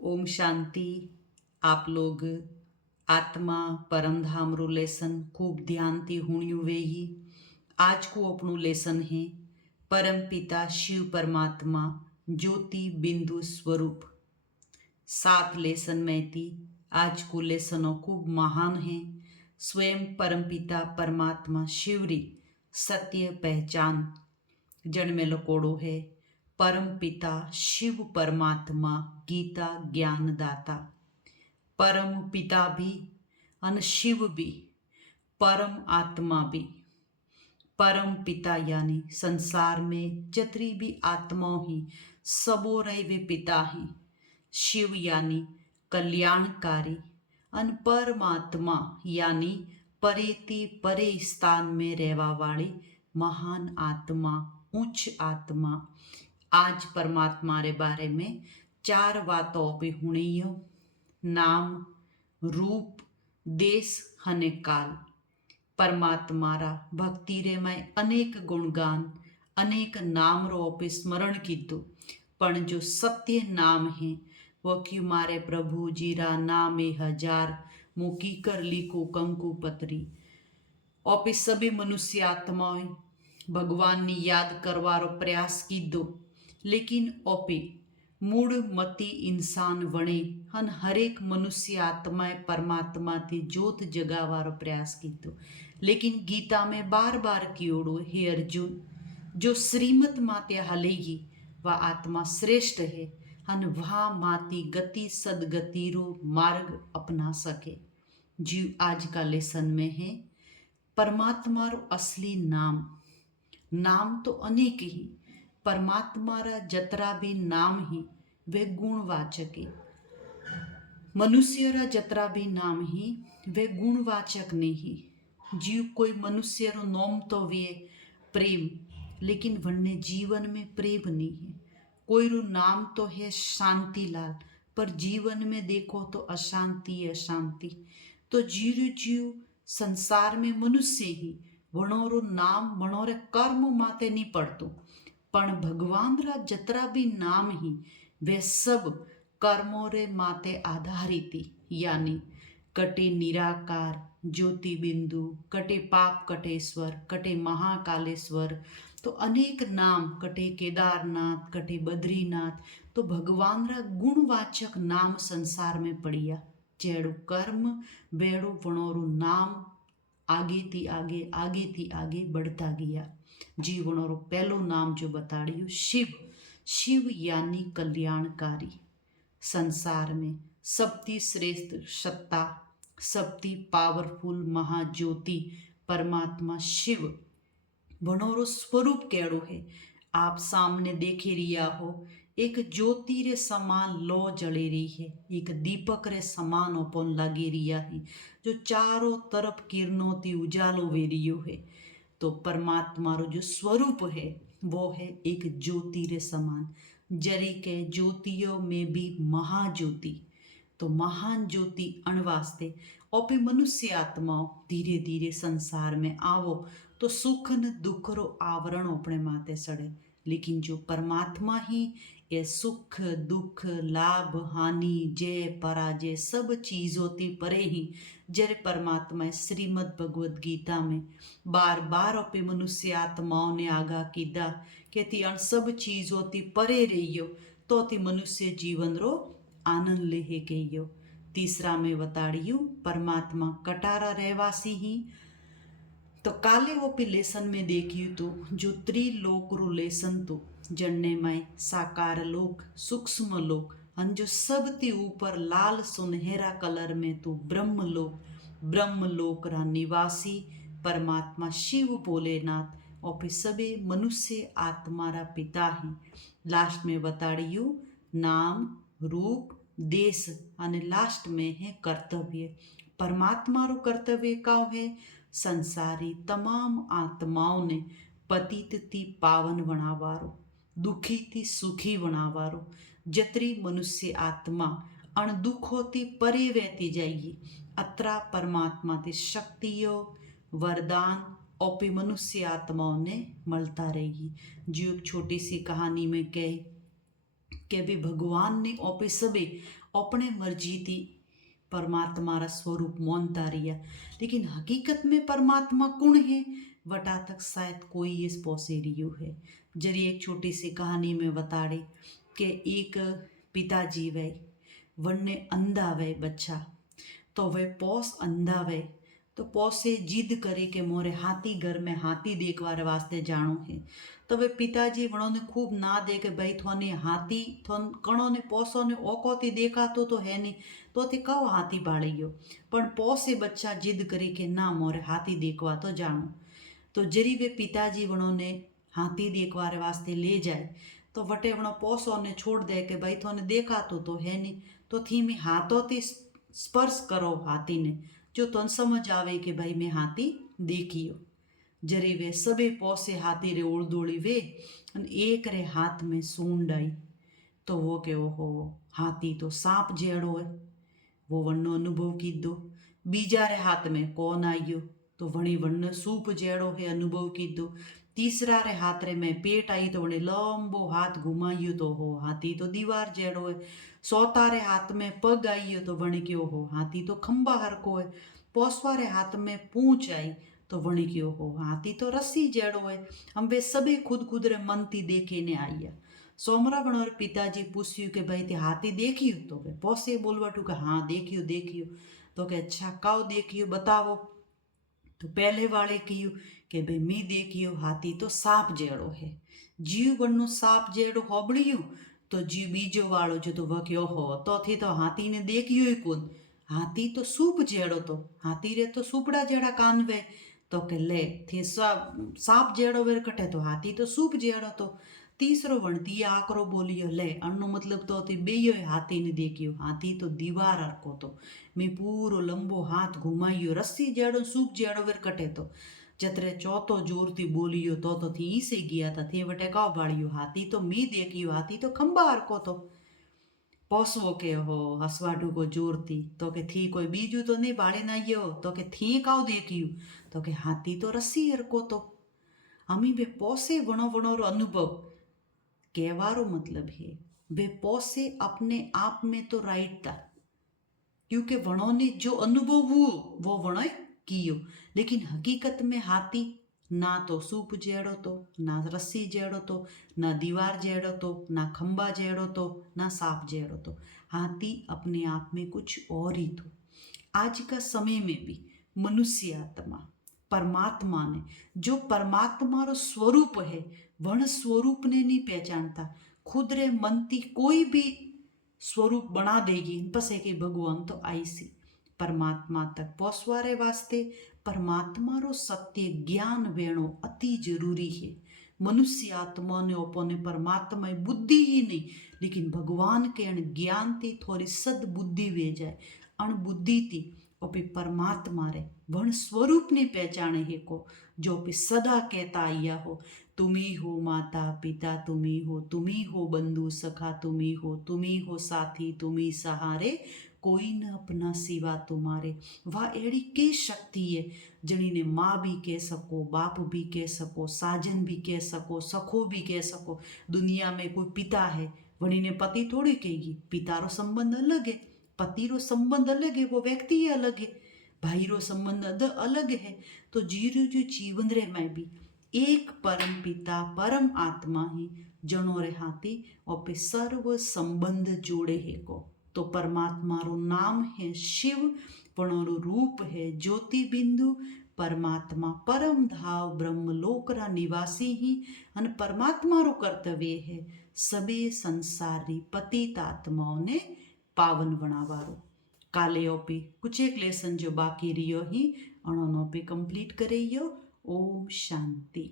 ओम शांति। आप लोग आत्मा परमधाम रो लेसन खूब ध्यान थी हुणियो वेही। आज को अपनु लेसन है परम पिता शिव परमात्मा ज्योति बिंदु स्वरूप। 7 लेसन में थी आज को लेसनो खूब महान है। स्वयं परमपिता परमात्मा शिवरी सत्य पहचान जन्मे लकोड़ो है। परम पिता शिव परमात्मा गीता ज्ञानदाता। परम पिता भी अन शिव भी परम आत्मा भी। परम पिता यानी संसार में जतरी भी आत्माओं ही सबो रहे वे पिता ही। शिव यानी कल्याणकारी अन परमात्मा यानी परेती परे स्थान में रहवा वाली महान आत्मा उच्च आत्मा। आज परमात्मा रे बारे में 4 बातों पे हुई हो। नाम, रूप, देश हने काल। परमात्मारा भक्ति रे में अनेक गुणगान अनेक नाम रो पे स्मरण कीधु, पण जो सत्य नाम है वो क्यों मारे प्रभु जीरा नाम 1000 मुकी कर लिखो कंकु पत्री। ओपे सभी मनुष्य आत्माएं भगवान ની યાદ કરવાનો પ્રયાસ કીધો, લેકિન ઓપે મૂળ મતી ઇન્સાન વણે અને હરેક મનુષ્ય આત્માએ પરમાત્માથી જ્યોત જગાવાનો પ્રયાસ કીધો। लेकिन गीता में बार बार कियोड़ो हे अर्जुन, जो श्रीमत माते हलेगी वह आत्मा श्रेष्ठ है अन वहाँ माती गति सदगति रो मार्ग अपना सके। जीव आज का लेसन में है परमात्मा रो असली नाम। नाम तो अनेक ही, परमात्मा रा जतरा भी नाम ही वे गुणवाचक है। मनुष्य रा जतरा भी नाम ही वे गुणवाचक नहीं। जीव कोई मनुष्य रो नाम तो वे प्रेम, लेकिन वन्ने जीवन में प्रेम नहीं है। कोई रो नाम तो है शांतिलाल, पर जीवन में देखो तो अशांति अशांति। तो जीव संसार में मनुष्य ही वणोरो नाम वणोरे कर्म माते नहीं पड़तो, पण भगवान रा जतरा भी नाम ही वे सब कर्मों रे माते आधारित ही। यानी कटे निराकार ज्योति बिंदु, कटे पाप कटेश्वर, कटे महाकालेश्वर, तो अनेक नाम कटे केदारनाथ, कटे बद्रीनाथ। तो भगवान रा गुणवाचक नाम संसार में पड़िया। जेड़ो कर्म बेड़ो वणोरो नाम आगे थी आगे बढ़ता गया। जीवनों रो पहलो नाम जो बताड़ियो शिव। शिव यानी कल्याणकारी। संसार में सबती श्रेष्ठ सत्ता, सबती पावरफुल महाज्योति परमात्मा शिव वणोरो स्वरूप केड़ो है। आप सामने देखे रिया हो एक ज्योति रे समान लो जले रही है, एक दीपक रे समान ओपन लगे रिया है जो चारों तरफ किरणों ती उजालो वेरियो है। तो परमात्मा रो जो स्वरूप है वो है एक ज्योति रे समान। जरी के ज्योतियों में भी महाज्योति। तो महान ज्योति अणवास्ते ओपे मनुष्य आत्माओं धीरे धीरे संसार में आवो तो सुख न दुख रो आवरण अपने माते सड़े। लेकिन जो परमात्मा ही ये सुख दुख लाभ हानि जय पराजय सब चीजों ती परे ही। जरे परमात्मा श्रीमद भगवद गीता में बार बार अपे मनुष्य आत्माओं ने आगा कीधा कि ती अण सब चीजों ती परे रहियो तो ती मनुष्य जीवन रो आनंद लेहे गयो। तीसरा में बताड़ियो परमात्मा कटारा रहवासी ही। तो काले वो पे लेसन में देखियो तो जो त्रिलोक रो लेसन तो जन्ने में साकार लोक सूक्ष्म लोक अन जो सबती ऊपर लाल सुनहरा कलर में तो ब्रह्म लोक रा निवासी परमात्मा शिव भोलेनाथ और फिर सभी मनुष्य आत्मा रा पिता ही। लास्ट में बताड़ियो नाम रूप देश अने लास्ट में है कर्तव्य। परमात्मा रो कर्तव्य का है संसारी तमाम आत्माओं ने पतित थी पावन बनावारो, दुखी थी सुखी बनावारो। जतरी मनुष्य आत्मा अण दुखों थी परे वहती जाएगी अतरा परमात्मा थी शक्तियों वरदान ओपी मनुष्य आत्माओं ने मलता रहेगी। जो एक छोटी सी कहानी में कहे कि भी भगवान ने ओपे सबे अपने मर्जी थी परमात्मा रा स्वरूप मानता रिया, लेकिन हकीकत में परमात्मा कौन है वटा तक शायद कोई इस पहुंचे रियो है। जरी एक छोटी सी कहानी में बताड़े कि एक पिताजी वे वन्ने अंधा वे बच्चा, तो वे पोस अंधा वे तो पोसे जिद करे कि मोरे हाथी घर में हाथी देखवार वास्ते जानो है। तो वे पिताजी वणोने खूब ना दे के भाई थोने हाथी थोन कणो ने पोसो ने ओकोती देखातो तो है नहीं, तो ते कहो हाथी भाड़ी गयो, पण पोसे बच्चा जिद करी के ना मोरे हाथी देखवा तो जानो। तो जरी वे पिताजी वणोने हाथी देखवार वास्ते ले जाए तो वटे वणो पोसो ने छोड़ दे के भाई थोने देखातो तो है नहीं, तो थी में हाथों थी स्पर्श करो हाथी ने, जो तन समझ आवे कि भाई मैं हाथी देखियो। जरी वे सबे पोसे हाथी रे उड़दोड़ी वे एक रे हाथ में सूंड आई, तो वो के ओहो हाथी तो सांप जेड़ो है, वो वन्नो अनुभव कीधो। बीजा रे हाथ में कौन आयो, तो वणी वन्न सूप जेड़ो है अनुभव कीधो। तीसरा रे हाथ रे में पेट आई, तो वणे लंबो हाथ घुमायो, तो हो हाथी तो दीवार जेड़ो है। सौता रे हाथ में पग आइयो, तो वणी क्यों हो हाथी तो खंबा हरको है। पोसवा रे हाथ में पूंछ आई, तो वणी क्यों हो हाथी तो रस्सी जेड़ो है। हम वे सभी खुद खुद रे मन थी देखे ने आइया। सोमरा वणोर पिताजी पूछ्यू कि भाई ते हाथी देखियो, तो वे पोसे बोलवाटू कि हाँ देखियो देखियो। तो के अच्छा काव देखियो बतावो। तो पहले वाले कह्यू कि भाई मी देखियो हाथी तो सांप जेड़ो है। जीव वन्नो सांप जेड़ो होबड़ियो, तो जीव बीजो वालो जो तो वह क्यों हो तो थी तो हाथी ने देखियो ही कौन, हाथी तो सूप जेड़ो, तो हाथी रे तो सूपड़ा जेड़ा कान वे, तो के ले थी सांप जेड़ो वेर कटे, तो हाथी तो सूप जेड़ो। तो तीसरो वणती आकरो बोलियो ले अण्णो मतलब तो थी बेयो हाथी ने देखियो, हाथी तो दीवार अरको, तो मैं पूरो लंबो हाथ घुमाइयो रस्सी जेड़ो सूप जेड़ो वेर कटे। तो जतरे चौथो जोर थी बोलियो तो थी ई से गया था थे वटे काव बाड़ियो हाथी तो मी देखियो, हाथी तो खंबा हरको। तो पोसवो के हो हसवाडू को जोर थी, तो के थी कोई बीजू तो नहीं बाड़े ना यो, तो के थी काव देखियो, तो के हाथी तो रस्सी हरको। तो हमी बे पोसे वणो वणो रो अनुभव कहवारो मतलब है वे पोसे अपने आप में तो राइट था, क्योंकि वणों ने जो अनुभव हुओ वो वणों कियो। लेकिन हकीकत में हाथी ना तो सूप जेड़ो तो, ना रस्सी जेड़ो तो, ना दीवार जेड़ो तो, ना खंबा जेड़ो तो, ना सांप जेड़ो तो, हाथी अपने आप में कुछ और ही तो। आज का समय में भी मनुष्य आत्मा परमात्मा ने जो परमात्मा रो स्वरूप है वण स्वरूप ने नहीं पहचानता, खुद रे मन थी कोई भी स्वरूप बना देगी पसे कि भगवान तो आई सी। परमात्मा तक पहुंचवारे वास्ते परमात्मा रो सत्य ज्ञान वेणो अति जरूरी है। मनुष्य आत्मा ने अपने परमात्मा बुद्धि ही नहीं, लेकिन भगवान के अण ज्ञान थी थोड़ी सद बुद्धि वे जाए, अण बुद्धि थी ओपी परमात्मा रे वण स्वरूप ने पहचाने है को, जो भी सदा कहता आया हो तुम्ही हो माता पिता, तुम्ही हो बंधु सखा, तुम्ही हो साथी, तुम्ही सहारे, कोई न अपना सिवा तुम्हारे। वाह एड़ी के शक्ति है जनी ने माँ भी कह सको, बाप भी कह सको, साजन भी कह सको, सखो भी कह सको। दुनिया में कोई पिता है वणी ने पति थोड़ी कहेगी, पिता रो संबंध अलग है, पति रो संबंध अलग है, वो व्यक्ति अलग है, भाई रो संबंध अलग है। तो जीरो जो जीवन रे में भी एक परम पिता परम आत्मा ही जनो रे हाथी और सर्व संबंध जोड़े है को। तो परमात्मा रो नाम है शिव, पणोरो रूप है ज्योति बिंदु, परमात्मा परम धाव ब्रह्म लोक रा निवासी ही, अन परमात्मा रो कर्तव्य है सबे संसारी पतित आत्माओं ने पावन बनावारो। काले ओपी कुछ एक लेसन जो बाकी रियो ही अणोनो पे कंप्लीट करेयो। ओम शांति।